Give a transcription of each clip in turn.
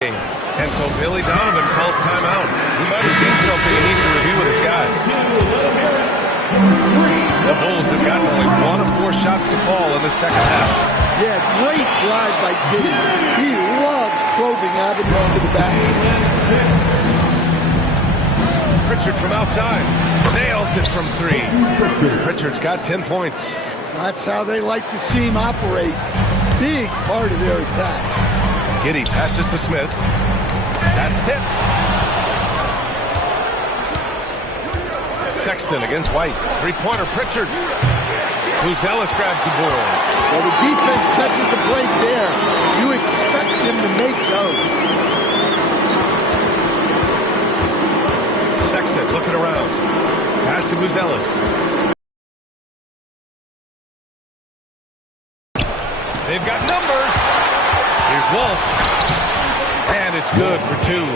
And so Billy Donovan calls timeout. He might have seen something he needs to review with his guys. The Bulls have gotten only 1 of 4 shots to fall in the second half. Yeah, great drive by Giddey. He loves probing avenues to the basket. Pritchard from outside. Nails it from 3. Pritchard's got 10 points. That's how they like to see him operate. Big part of their attack. Giddey passes to Smith. That's tipped. Sexton against White. Three-pointer Pritchard. Buzelis grabs the ball. Well, the defense catches a break there. You expect them to make those. Sexton looking around. Pass to Buzelis. They've got numbers. Here's Walsh. And it's good for 2.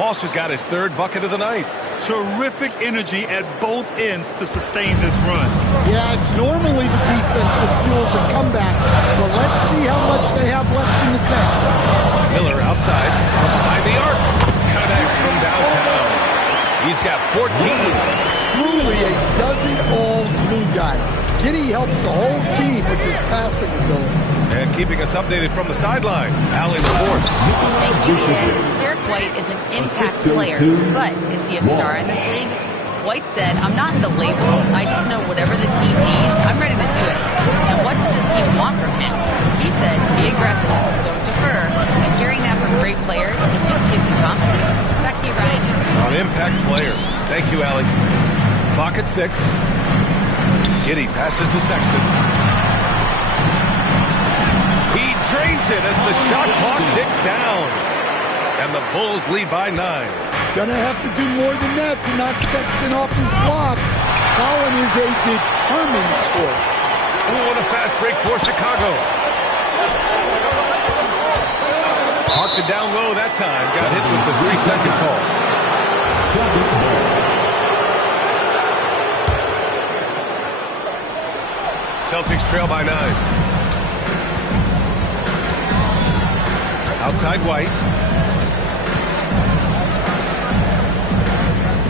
Walsh has got his 3rd bucket of the night. Terrific energy at both ends to sustain this run. Yeah, it's normally the defense that fuels a comeback, but let's see how much they have left in the tank. Miller outside from behind the arc. Connects from downtown. He's got 14. Truly a does-it-all glue guy. Giddey helps the whole team with his passing ability. And keeping us updated from the sideline, Allie LaForce. Thank you, Ian. Derek White is an impact player, but is he a star in this league? White said, "I'm not into labels. I just know whatever the team needs, I'm ready to do it." And what does his team want from him? He said, "Be aggressive, don't defer." And hearing that from great players, it just gives you confidence. Back to you, Ryan. An impact player. Thank you, Allie. Clock at 6. Giddey passes to Sexton. He drains it as the shot clock ticks down. And the Bulls lead by 9. Gonna have to do more than that to knock Sexton off his block. Collin is a determined scorer. Oh, and a fast break for Chicago. Parked it down low that time. Got hit with the 3-second call. Celtics trail by 9. Outside White.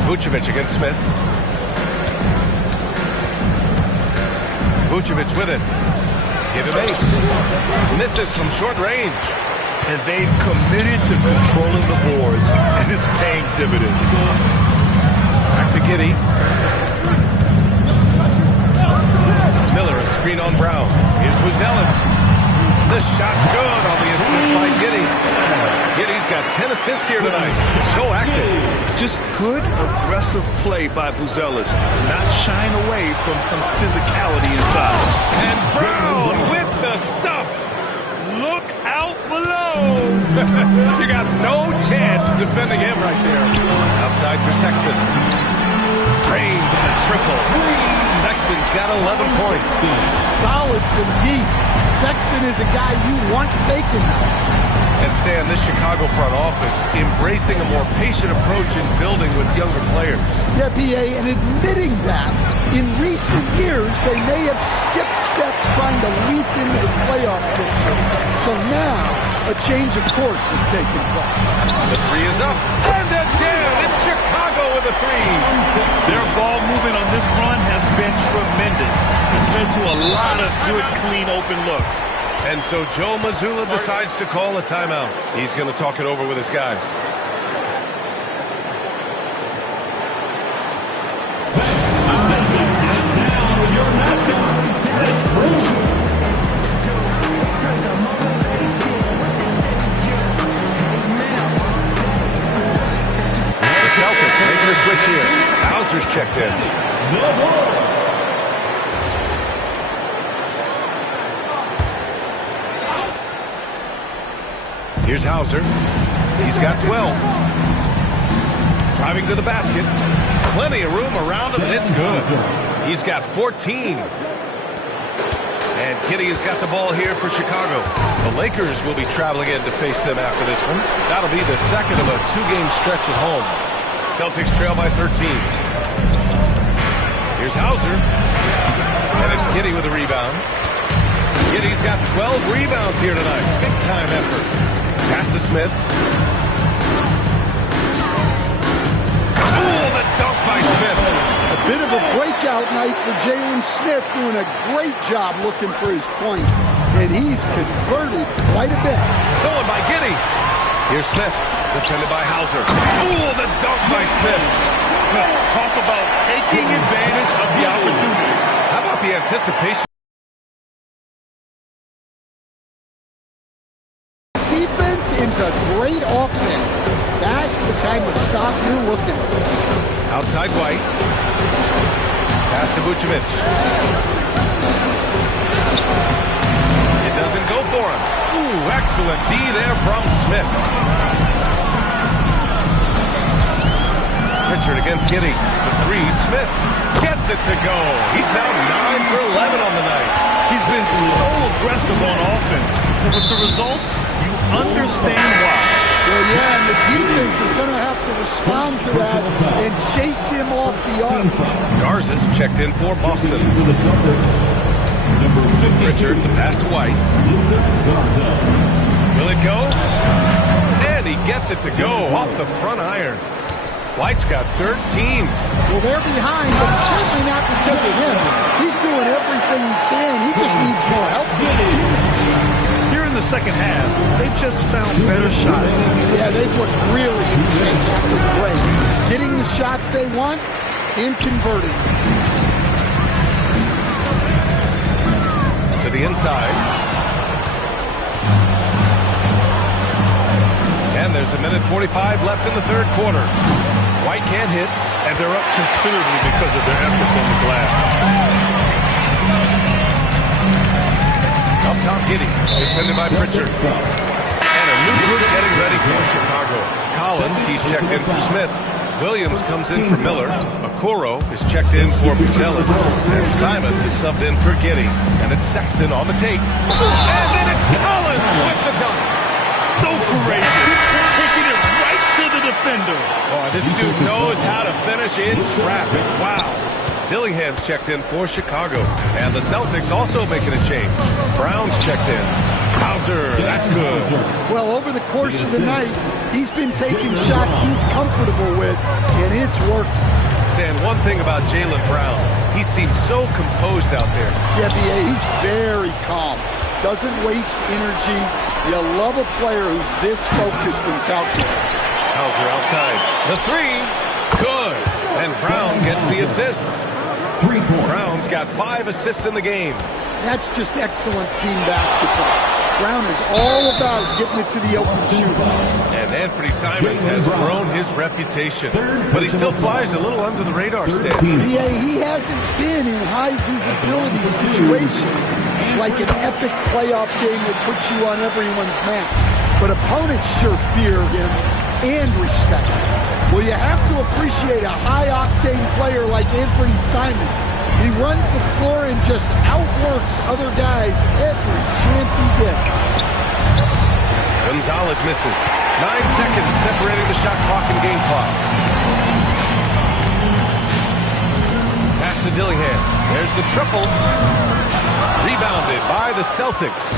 Vucevic against Smith. Vucevic with it. Give him 8. Misses from short range. And they've committed to controlling the boards, and it's paying dividends. Back to Giddey. Miller, a screen on Brown. Here's Buzelis. The shot's good on the assist by Giddey. Giddey's got 10 assists here tonight. So active. Just good, aggressive play by Buzelis. Not shying away from some physicality inside. And Brown with the stuff. Look out below. You got no chance of defending him right there. Outside for Sexton. Drains the triple. Sexton's got 11 points. Solid from deep. Sexton is a guy you want taken now. And Stan, this Chicago front office embracing a more patient approach in building with younger players. Yeah, B.A., and admitting that in recent years they may have skipped steps trying to leap into the playoff picture. So now a change of course is taking place. The 3 is up. And again, it's Chicago with a 3. Their ball movement on this run has been tremendous. It's led to a lot of good, clean, open looks. And so Joe Mazzulla decides to call a timeout. He's going to talk it over with his guys. The Celtics making a switch here. Hauser's checked in. Here's Hauser. He's got 12. Driving to the basket. Plenty of room around him, and it's good. He's got 14. And Giddey has got the ball here for Chicago. The Lakers will be traveling in to face them after this one. That'll be the second of a 2-game stretch at home. Celtics trail by 13. Here's Hauser. And it's Giddey with a rebound. Giddey's got 12 rebounds here tonight. Big time effort. Pass to Smith. Ooh, the dunk by Smith. A bit of a breakout night for Jalen Smith, doing a great job looking for his points. And he's converted quite a bit. Stolen by Giddey. Here's Smith, defended by Hauser. Ooh, the dunk by Smith. Talk about taking advantage of the opportunity. How about the anticipation? Defense into great offense. That's the kind of stop you're looking for. Outside White. Pass to Vucevic. It doesn't go for him. Ooh, excellent D there from Smith. Pritchard against Giddey. The three, Smith gets it to go. He's now 9 for 11 on the night. He's been so aggressive on offense. With the results, you understand why. Well, yeah, and the defense is going to have to respond to that and chase him off the arc. Garza's checked in for Boston. Pritchard, the pass to White. Will it go? And he gets it to go off the front iron. White's got 13. Well, they're behind, but certainly not because of him. He's doing everything he can. He just needs more help. Here in the second half, they've just found better shots. Yeah, they've looked really insane after the break. Getting the shots they want and converting. To the inside. And there's a minute 45 left in the third quarter. White can't hit. And they're up considerably because of their efforts on the glass. Up top, Giddey, defended by Pritchard. And a new group getting ready for Chicago. Collins, he's checked in for Smith. Williams comes in for Miller. Okoro is checked in for Buzelis. And Simon is subbed in for Giddey. And it's Sexton on the take. And then it's Collins with the dunk. So courageous. Taking it right to the defender. Oh, this dude knows how to finish in traffic. Wow. Dillingham's checked in for Chicago. And the Celtics also making a change. Brown's checked in. Hauser, that's good. Well, over the course of the night, he's been taking shots he's comfortable with, and it's working. Stan, one thing about Jaylen Brown, he seems so composed out there. Yeah, B.A., he's very calm. Doesn't waste energy. You love a player who's this focused and calculated. Hauser outside. The three, good. And Brown gets the assist. Brown's got 5 assists in the game. That's just excellent team basketball. Brown is all about getting it to the open shooter. And Anthony Simons has grown his reputation, but he still flies a little under the radar, Stan. Yeah, he hasn't been in high visibility situations like an epic playoff game that puts you on everyone's map. But opponents sure fear him and respect him. Well, you have to appreciate a high-octane player like Anthony Simons. He runs the floor and just outworks other guys every chance he gets. Gonzalez misses. 9 seconds separating the shot clock and game clock. Pass to Dillingham. There's the triple. Rebounded by the Celtics.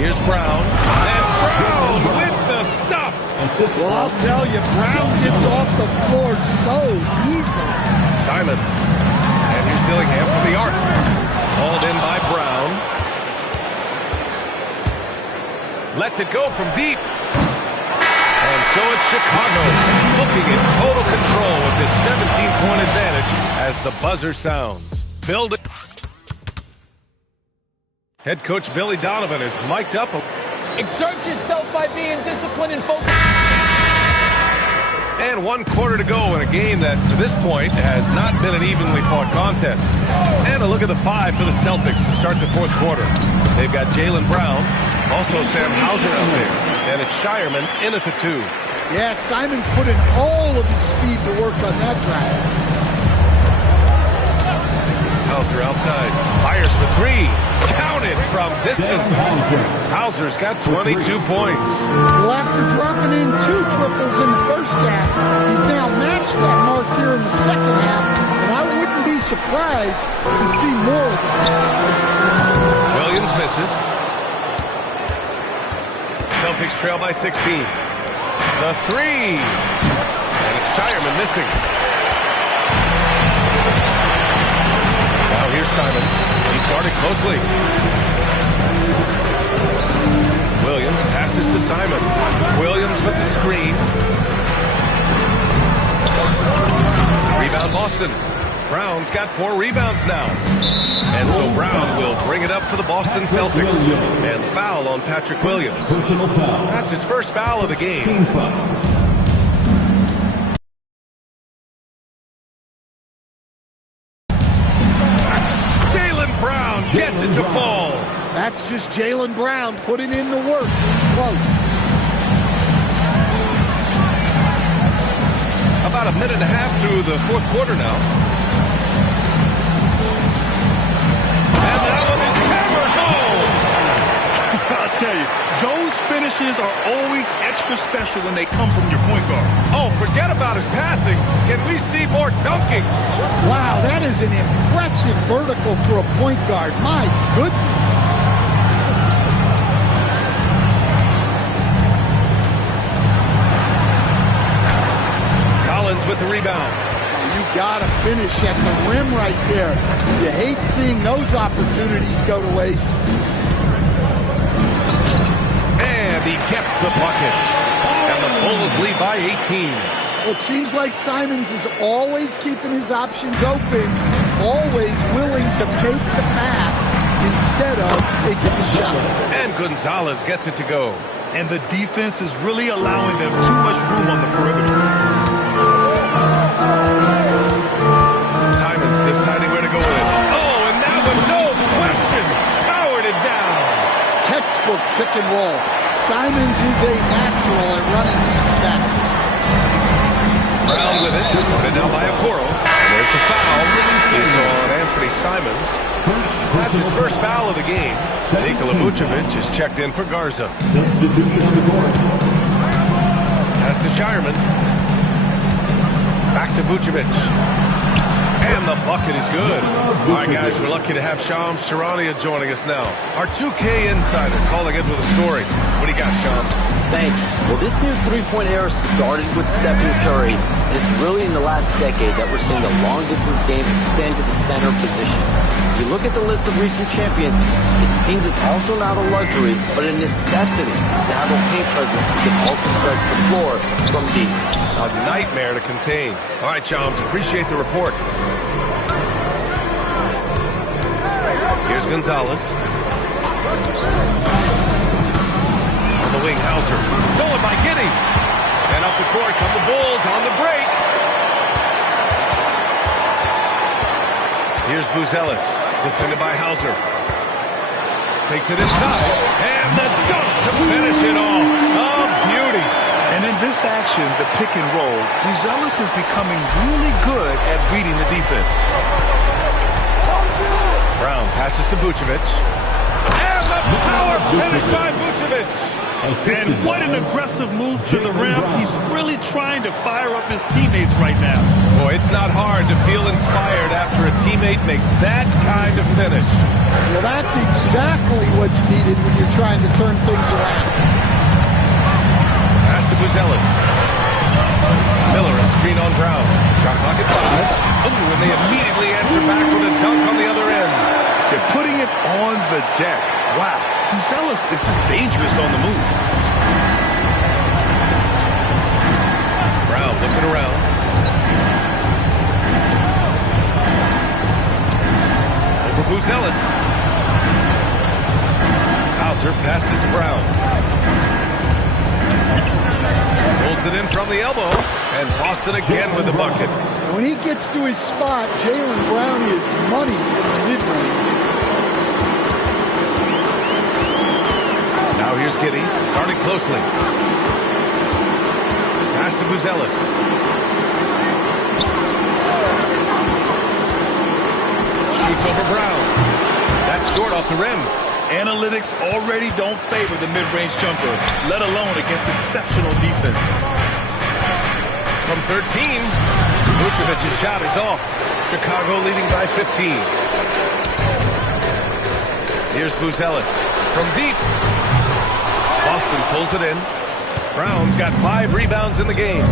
Here's Brown. And Brown with the stuff. Well, I'll tell you, Brown gets off the floor so easily. Simons. And here's Dillingham from the arc. Hauled in by Brown. Lets it go from deep. And so it's Chicago looking in total control with this 17-point advantage as the buzzer sounds. Build it. Head coach Billy Donovan is mic'd up. Exert yourself by being disciplined and focused. And 1 quarter to go in a game that, to this point, has not been an evenly fought contest. And a look at the 5 for the Celtics to start the 4th quarter. They've got Jaylen Brown, also Sam Hauser out there, and it's Shireman in at the 2. Yeah, Simons put in all of his speed to work on that drive. Hauser outside, fires for 3, counted from distance. Hauser's got 22 points. Well, after dropping in 2 triples in the first half, he's now matched that mark here in the second half, and I wouldn't be surprised to see more of that. Williams misses. Celtics trail by 16. The three. And it's Shireman missing. Now here's Simons. He's guarded closely. Williams passes to Simons. Williams with the screen. Rebound Boston. Brown's got 4 rebounds now. And so Brown will bring it up for the Boston Celtics. And foul on Patrick Williams. Personal foul. That's his first foul of the game. Team foul. Jaylen Brown gets it to fall. That's just Jaylen Brown putting in the work. Close. About a minute and a half through the fourth quarter now. And that one is hammered home. I'll tell you, those finishes are always extra special when they come from your point guard. Oh, forget about his passing. Can we see more dunking? Wow, that is an impressive vertical for a point guard. My goodness. With the rebound. You gotta finish at the rim right there. You hate seeing those opportunities go to waste. And he gets the bucket. And the Bulls lead by 18. Well, it seems like Simons is always keeping his options open, always willing to make the pass instead of taking the shot. And Gonzalez gets it to go. And the defense is really allowing them too much room on the perimeter. Simons deciding where to go with it. Oh, and that one, no question, powered it down. Textbook pick and roll. Simons is a natural at running these sets. Brown with it, put it down by Okoro. And there's the foul. It's on Anthony Simons. That's his first foul of the game. Nikola Vucevic is checked in for Garza. Substitution on the court. Pass to Shireman. Back to Vucevic. And the bucket is good. All right, guys, we're lucky to have Shams Charania joining us now. Our 2K insider calling in with a story. What do you got, Shams? Thanks. Well, this new three-point era started with Stephen Curry, and it's really in the last decade that we're seeing the long-distance game extend to the center position. If you look at the list of recent champions, it seems it's also not a luxury, but a necessity to have a paint presence who can also stretch the floor from deep. A nightmare to contain. All right, Shams, appreciate the report. Here's Gonzalez. On the wing, Hauser. Stolen by Giddey. And up the court come the Bulls on the break. Here's Buzelis. Defended by Hauser. Takes it inside. And the dunk to finish it off. Oh, beauty. And in this action, the pick and roll, Buzelis is becoming really good at reading the defense. Brown passes to Vucevic. And the power finish by Vucevic. And what an aggressive move to the rim. He's really trying to fire up his teammates right now. Boy, it's not hard to feel inspired after a teammate makes that kind of finish. Well, that's exactly what's needed when you're trying to turn things around. Pass to Buzelis. Miller, a screen on Brown. Shot clock at 5. Oh, and they immediately answer back with a dunk on the other end. They're putting it on the deck. Wow. Buzelis is just dangerous on the move. Brown looking around. Over Buzelis. Hauser passes to Brown. Pulls it in from the elbow. And Boston again with the bucket. When he gets to his spot, Jaylen Brown is money in the mid-range. Now here's Giddey, guarded closely. Pass to Buzelis. Shoots over Brown. That's short off the rim. Analytics already don't favor the mid-range jumper, let alone against exceptional defense. From 13, Vucevic's shot is off. Chicago leading by 15. Here's Buzelis from deep. Boston pulls it in. Brown's got 5 rebounds in the game.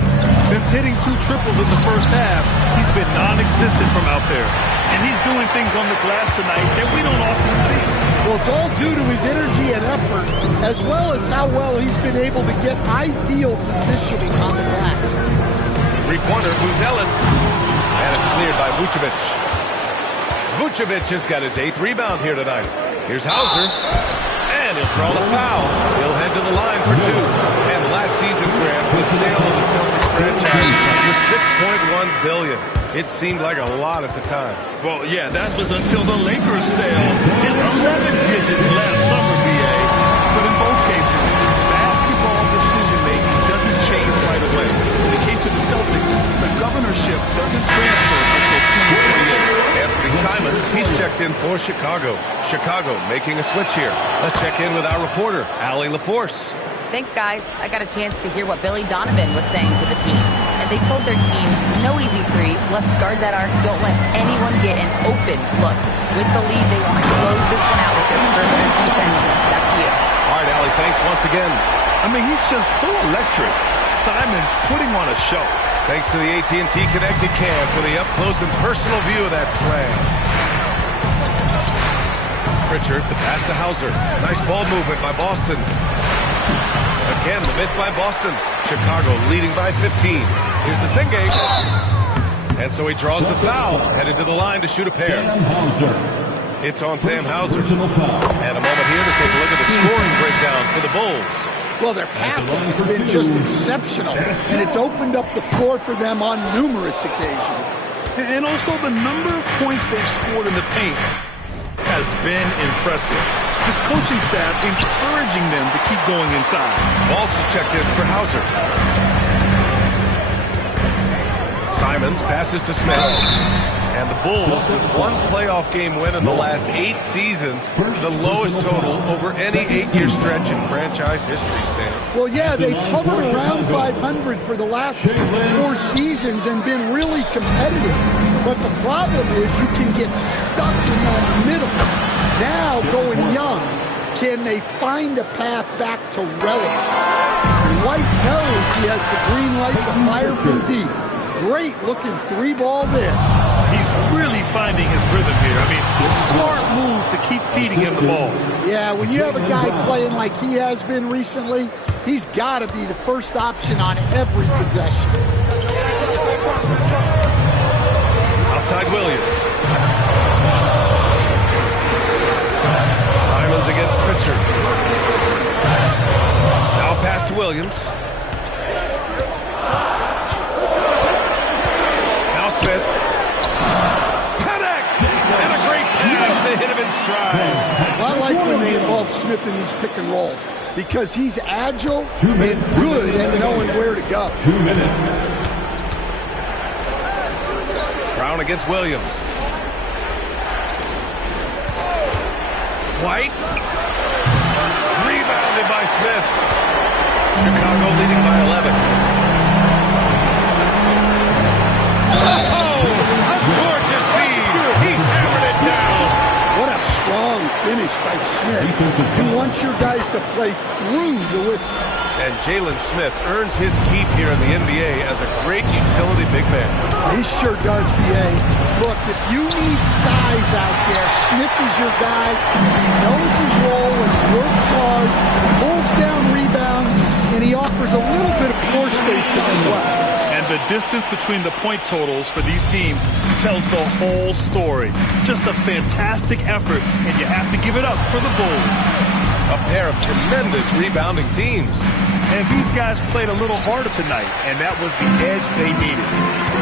Since hitting 2 triples in the first half, he's been non-existent from out there. And he's doing things on the glass tonight that we don't often see. Well, it's all due to his energy and effort, as well as how well he's been able to get ideal positioning on the glass. Three-pointer, Buzelis. And it's cleared by Vucevic. Vucevic has got his 8th rebound here tonight. Here's Hauser. And he'll draw the foul. He'll head to the line for 2. And last season, Grant, the sale of the Celtics franchise was $6.1 billion. It seemed like a lot at the time. Well, yeah, that was until the Lakers sale hit 11 digits last summer, BA. But in both cases, basketball decision-making doesn't change right away. In the case of the Celtics, the governorship doesn't transfer until 2028. Anthony Simons, he's checked in for Chicago. Chicago making a switch here. Let's check in with our reporter, Allie LaForce. Thanks, guys. I got a chance to hear what Billy Donovan was saying to the team. And they told their team, no easy threes. Let's guard that arc. Don't let anyone get an open look. With the lead, they want to close this one out with their perimeter defense. Back to you. All right, Allie, thanks once again. I mean, he's just so electric. Simons putting on a show. Thanks to the AT&T Connected Cam for the up-close and personal view of that slam. Pritchard, the pass to Hauser. Nice ball movement by Boston. Again, the miss by Boston. Chicago leading by 15. Here's the Singate. And so he draws the foul, headed to the line to shoot a pair. It's on Sam Hauser. And a moment here to take a look at the scoring breakdown for the Bulls. Well, their passing has been just exceptional, and it's opened up the floor for them on numerous occasions. And also the number of points they've scored in the paint has been impressive. This coaching staff encouraging them to keep going inside. Also checked in for Hauser. Simons passes to Smith. And the Bulls, with 1 playoff game win in the last 8 seasons, the lowest total over any 8-year stretch in franchise history, Stan. Well, yeah, they've hovered around 500 for the last 4 seasons and been really competitive. But the problem is you can get stuck in that middle. Now, going young, can they find a path back to relevance? White knows he has the green light to fire from deep. Great looking 3-ball there. He's really finding his rhythm here. I mean, smart move to keep feeding him the ball. Yeah, when you have a guy playing like he has been recently, he's got to be the first option on every possession. Outside Williams. Simons against Pritchard. Now pass to Williams. Now Smith. Connects! And a great pass to hit him in stride. I like when they involve Smith in these pick and rolls because he's agile and good at knowing where to go. 2 minutes. Brown against Williams. White. Rebounded by Smith. Chicago leading by 11. Oh, a gorgeous feed. He hammered it down. What a strong finish by Smith. You want your guys to play through the whistle. And Jalen Smith earns his keep here in the NBA as a great utility big man. He sure does, B.A. Look, if you need size out there, Smith is your guy. He knows his role and he works hard, pulls down rebounds, and he offers a little bit of floor spacing as well. And the distance between the point totals for these teams tells the whole story. Just a fantastic effort, and you have to give it up for the Bulls. A pair of tremendous rebounding teams. And these guys played a little harder tonight, and that was the edge they needed.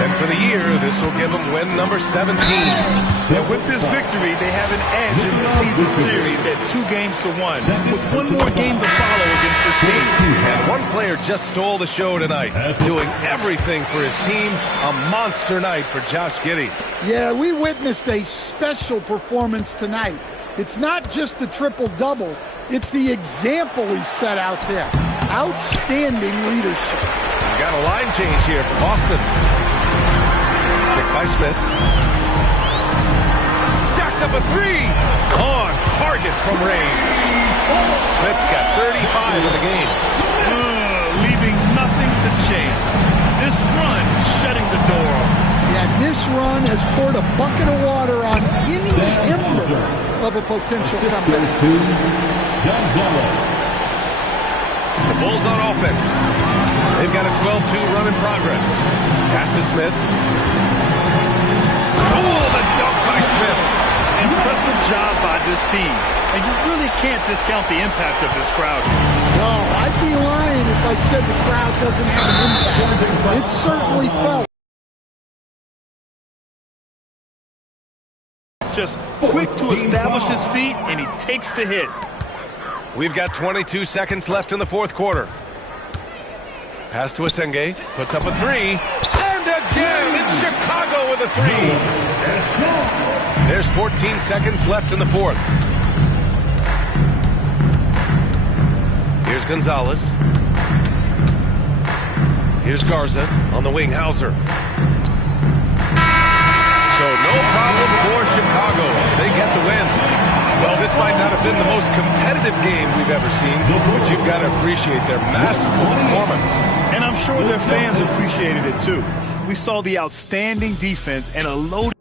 And for the year, this will give them win number 17. And with this victory, they have an edge in the season series at 2 games to 1, with 1 more game to follow against this team. And one player just stole the show tonight, doing everything for his team. A monster night for Josh Giddey. Yeah, we witnessed a special performance tonight. It's not just the triple-double. It's the example he set out there. Outstanding leadership. We got a line change here for Boston. Picked by Smith. Jacks up a 3. On target from range. Smith's got 35 5 in the game. Leaving nothing to chance. This run shutting the door off. Yeah, this run has poured a bucket of water on any ember of a potential comeback. The Bulls on offense. They've got a 12-2 run in progress. Pass to Smith. Oh, the dunk by Smith. Impressive job by this team. And you really can't discount the impact of this crowd. No, I'd be lying if I said the crowd doesn't have an impact. It certainly felt. Just quick to establish his feet, and he takes the hit. We've got 22 seconds left in the fourth quarter. Pass to Asenge, puts up a three, and again, it's Chicago with a three. There's 14 seconds left in the fourth. Here's Gonzalez. Here's Garza on the wing, Hauser. So no problem for Chicago as they get the win. Well, this might not have been the most competitive game we've ever seen, but you've got to appreciate their masterful performance. And I'm sure their fans appreciated it too. We saw the outstanding defense and a loaded